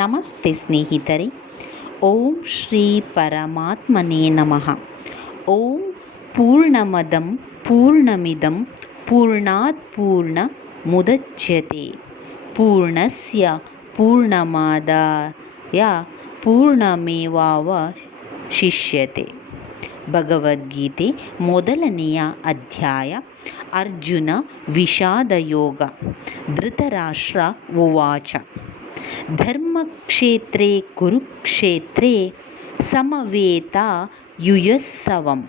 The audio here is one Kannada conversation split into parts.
ನಮಸ್ತೆ ಸ್ನೇಹಿತರೆ. ಓಂ ಶ್ರೀ ಪರಮಾತ್ಮನೇ ನಮಃ. ಓಂ ಪೂರ್ಣಮದಂ ಪೂರ್ಣಮಿದಂ ಪೂರ್ಣಾತ್ ಪೂರ್ಣ ಮುದಚ್ಯತೆ ಪೂರ್ಣಸ್ಯ ಪೂರ್ಣಮಾದಾಯ ಪೂರ್ಣಮೇವಾವಶಿಷ್ಯತೆ. ಭಗವದ್ಗೀತೆ ಮೊದಲನೆಯ ಅಧ್ಯಾಯ. ಅರ್ಜುನ ವಿಷಾದಯೋಗ. ಧೃತರಾಷ್ಟ್ರ ಉವಾಚ. ಧರ್ಮಕ್ಷೇತ್ರೇ ಕುರುಕ್ಷೇತ್ರೇ ಸಮವೇತಾಯುಯುತ್ಸವಂ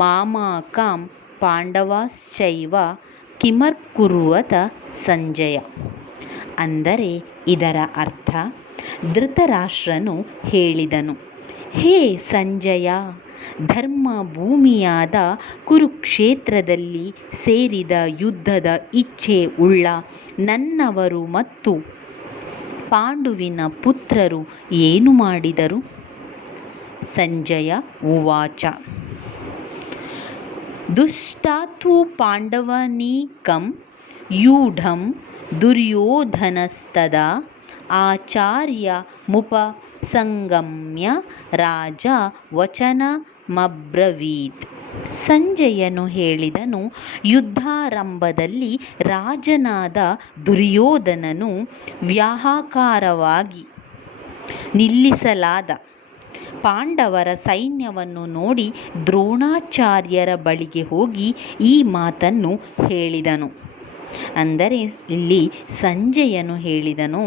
ಮಾಮಕಂ ಪಾಂಡವಾಶ್ಚೈವ ಕಿಮಕುರ್ವತ ಸಂಜಯ. ಅಂದರೆ ಇದರ ಅರ್ಥ, ಧೃತರಾಷ್ಟ್ರನು ಹೇಳಿದನು, ಹೇ ಸಂಜಯ, ಧರ್ಮ ಭೂಮಿಯಾದ ಕುರುಕ್ಷೇತ್ರದಲ್ಲಿ ಸೇರಿದ ಯುದ್ಧದ ಇಚ್ಛೆ ಉಳ್ಳ ನನ್ನವರು ಮತ್ತು ಪಾಂಡುವಿನ ಪುತ್ರರು ಏನು ಮಾಡಿದರು? ಸಂಜಯ ಉವಾಚ. ದುಷ್ಟಾತು ಪಾಂಡವನೀಕಂ ಯೂಢಂ ದುರ್ಯೋಧನಸ್ತದಾ ಆಚಾರ್ಯ ಮುಪಸಂಗಮ್ಯ ರಾಜ ವಚನಮಬ್ರವೀತ್. ಸಂಜಯನು ಹೇಳಿದನು, ಯುದ್ಧಾರಂಭದಲ್ಲಿ ರಾಜನಾದ ದುರ್ಯೋಧನನು ವ್ಯೂಹಾಕಾರವಾಗಿ ನಿಲ್ಲಿಸಲಾದ ಪಾಂಡವರ ಸೈನ್ಯವನ್ನು ನೋಡಿ ದ್ರೋಣಾಚಾರ್ಯರ ಬಳಿಗೆ ಹೋಗಿ ಈ ಮಾತನ್ನು ಹೇಳಿದನು. ಅಂದರೆ ಇಲ್ಲಿ ಸಂಜಯನು ಹೇಳಿದನು,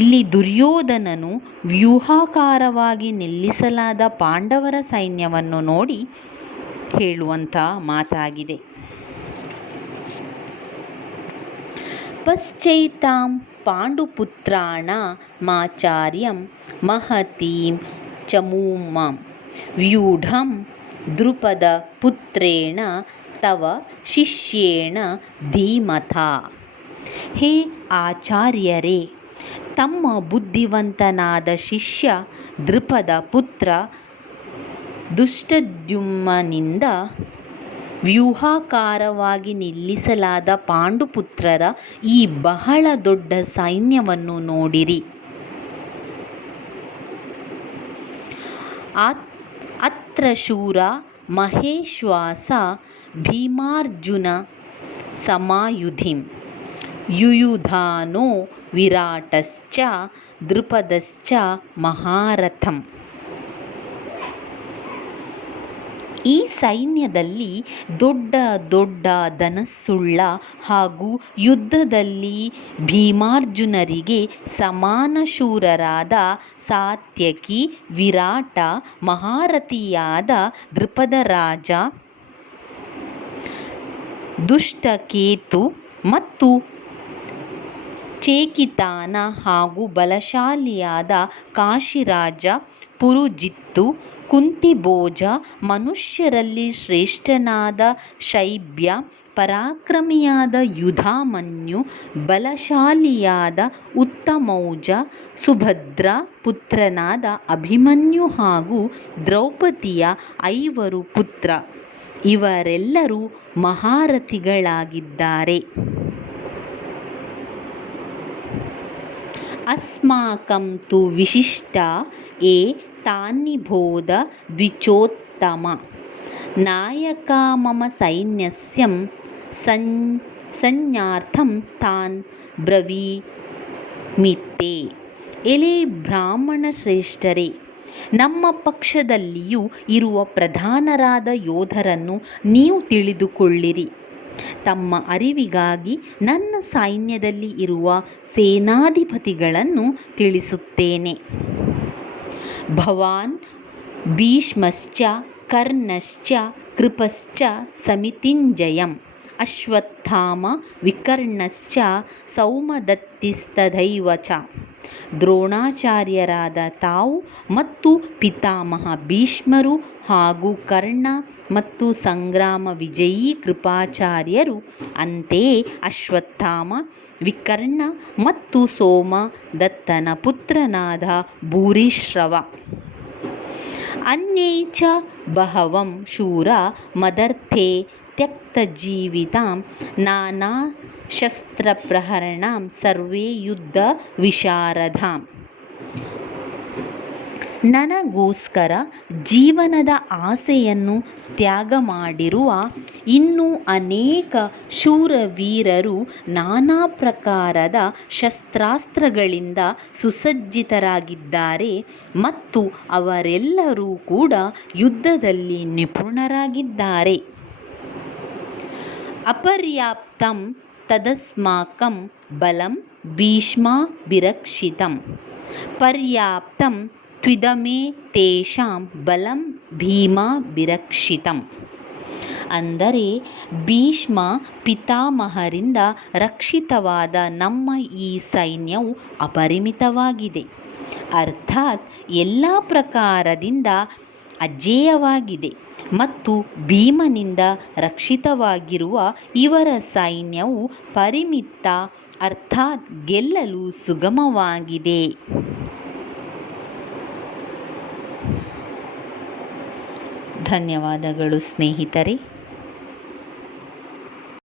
ಇಲ್ಲಿ ದುರ್ಯೋಧನನು ವ್ಯೂಹಾಕಾರವಾಗಿ ನಿಲ್ಲಿಸಲಾದ ಪಾಂಡವರ ಸೈನ್ಯವನ್ನು ನೋಡಿ ಹೇಳುವಂಥ ಮಾತಾಗಿದೆ. ಪಶ್ಚೈತಾಂ ಪಾಂಡುಪುತ್ರಾಣಮಾಚಾರ್ಯಂ ಮಹತೀಂ ಚಮೂಮಾಂ ವ್ಯೂಢಂ ದ್ರುಪದಪುತ್ರೇಣ ತವ ಶಿಷ್ಯೇಣ ಧೀಮತಾ. ಹೇ ಆಚಾರ್ಯರೇ, ತಮ್ಮ ಬುದ್ಧಿವಂತನಾದ ಶಿಷ್ಯ ದ್ರುಪದ ಪುತ್ರ ಧೃಷ್ಟದ್ಯುಮ್ನನಿಂದ ವ್ಯೂಹಾಕಾರವಾಗಿ ನಿಲ್ಲಿಸಲಾದ ಪಾಂಡುಪುತ್ರರ ಈ ಬಹಳ ದೊಡ್ಡ ಸೈನ್ಯವನ್ನು ನೋಡಿರಿ. ಅತ್ರ ಶೂರ ಮಹೇಶ್ವಾಸ ಭೀಮಾರ್ಜುನ ಸಮಾಯುಧಿಂ ಯುಯುಧಾನೋ ವಿರಾಟಶ್ಚ ದ್ರುಪದಶ್ಚ ಮಹಾರಥಂ. ಈ ಸೈನ್ಯದಲ್ಲಿ ದೊಡ್ಡ ದೊಡ್ಡ ಧನಸ್ಸುಳ್ಳ ಹಾಗೂ ಯುದ್ಧದಲ್ಲಿ ಭೀಮಾರ್ಜುನರಿಗೆ ಸಮಾನ ಶೂರರಾದ ಸಾತ್ಯಕಿ, ವಿರಾಟ, ಮಹಾರಥಿಯಾದ ದ್ರುಪದರಾಜ, ದುಷ್ಟಕೇತು ಮತ್ತು ಚೇಕಿತಾನ ಹಾಗೂ ಬಲಶಾಲಿಯಾದ ಕಾಶಿರಾಜ, ಪುರುಜಿತ್ತು, ಕುಂತಿಭೋಜ, ಮನುಷ್ಯರಲ್ಲಿ ಶ್ರೇಷ್ಠನಾದ ಶೈಬ್ಯ, ಪರಾಕ್ರಮಿಯಾದ ಯುಧಾಮನ್ಯು, ಬಲಶಾಲಿಯಾದ ಉತ್ತಮೌಜ, ಸುಭದ್ರ ಪುತ್ರನಾದ ಅಭಿಮನ್ಯು ಹಾಗೂ ದ್ರೌಪದಿಯ 5 ಪುತ್ರ, ಇವರೆಲ್ಲರೂ ಮಹಾರಥಿಗಳಾಗಿದ್ದಾರೆ. ಅಸ್ಮಾಕಂ ತು ವಿಶಿಷ್ಟ ಏ ತಾನ್ನಿಬೋಧ ದ್ವಿಜೋತ್ತಮ ನಾಯಕ ಮಮ ಸೈನ್ಯಸ್ಯ ಸಂಜ್ಞಾರ್ಥಂ ತಾನ್ ಬ್ರವೀಮಿತೆ. ಎಲೆ ಬ್ರಾಹ್ಮಣ ಶ್ರೇಷ್ಠರೇ, ನಮ್ಮ ಪಕ್ಷದಲ್ಲಿಯೂ ಇರುವ ಪ್ರಧಾನರಾದ ಯೋಧರನ್ನು ನೀವು ತಿಳಿದುಕೊಳ್ಳಿರಿ. ತಮ್ಮ ಅರಿವಿಗಾಗಿ ನನ್ನ ಸೈನ್ಯದಲ್ಲಿ ಇರುವ ಸೇನಾಧಿಪತಿಗಳನ್ನು ತಿಳಿಸುತ್ತೇನೆ. ಭವಾನ್ ಭೀಷ್ಮಶ್ಚ ಕರ್ಣಶ್ಚ ಕೃಪಶ್ಚ ಸಮಿತಿಂಜಯಂ ಅಶ್ವತ್ಥಾಮ ವಿಕರ್ಣಶ್ಚ ಸೌಮದತ್ತಿಸ್ತಥೈವ ಚ. ದ್ರೋಣಾಚಾರ್ಯರಾದ ತಾವು ಮತ್ತು ಪಿತಾಮಹ ಭೀಷ್ಮರು ಹಾಗೂ ಕರ್ಣ ಮತ್ತು ಸಂಗ್ರಾಮ ವಿಜಯೀ ಕೃಪಾಚಾರ್ಯರು, ಅಂತೆಯೇ ಅಶ್ವತ್ಥಾಮ, ವಿಕರ್ಣ ಮತ್ತು ಸೋಮದತ್ತನ ಪುತ್ರನಾದ ಭೂರಿಶ್ರವ. ಅನ್ಯೇ ಚ ಬಹವಃ ಶೂರಾ ಮದರ್ಥೇ ತ್ಯಕ್ತಜೀವಿತಾಂ ನಾನಾ ಶಸ್ತ್ರಪ್ರಹರಣಾಂ ಸರ್ವೇ ಯುದ್ಧ ವಿಶಾರದಾಂ. ನನಗೋಸ್ಕರ ಜೀವನದ ಆಸೆಯನ್ನು ತ್ಯಾಗ ಮಾಡಿರುವ ಇನ್ನೂ ಅನೇಕ ಶೂರವೀರರು ನಾನಾ ಪ್ರಕಾರದ ಶಸ್ತ್ರಾಸ್ತ್ರಗಳಿಂದ ಸುಸಜ್ಜಿತರಾಗಿದ್ದಾರೆ ಮತ್ತು ಅವರೆಲ್ಲರೂ ಕೂಡ ಯುದ್ಧದಲ್ಲಿ ನಿಪುಣರಾಗಿದ್ದಾರೆ. ಅಪರ್ಯಾಪ್ತಂ ತದಸ್ಮಾಕಂ ಬಲಂ ಭೀಷ್ಮಾಭಿರಕ್ಷಿತಂ ಪರ್ಯಾಪ್ತಂ ತ್ವಿದಮೇ ತೇಷಾಂ ಬಲಂ ಭೀಮಾಭಿರಕ್ಷಿತಂ. ಅಂದರೆ ಭೀಷ್ಮ ಪಿತಾಮಹರಿಂದ ರಕ್ಷಿತವಾದ ನಮ್ಮ ಈ ಸೈನ್ಯವು ಅಪರಿಮಿತವಾಗಿದೆ, ಅರ್ಥಾತ್ ಎಲ್ಲ ಪ್ರಕಾರದಿಂದ ಅಜೇಯವಾಗಿದೆ ಮತ್ತು ಭೀಮನಿಂದ ರಕ್ಷಿತವಾಗಿರುವ ಇವರ ಸೈನ್ಯವು ಪರಿಮಿತ, ಅರ್ಥಾತ್ ಗೆಲ್ಲಲು ಸುಗಮವಾಗಿದೆ. ಧನ್ಯವಾದಗಳು ಸ್ನೇಹಿತರೆ.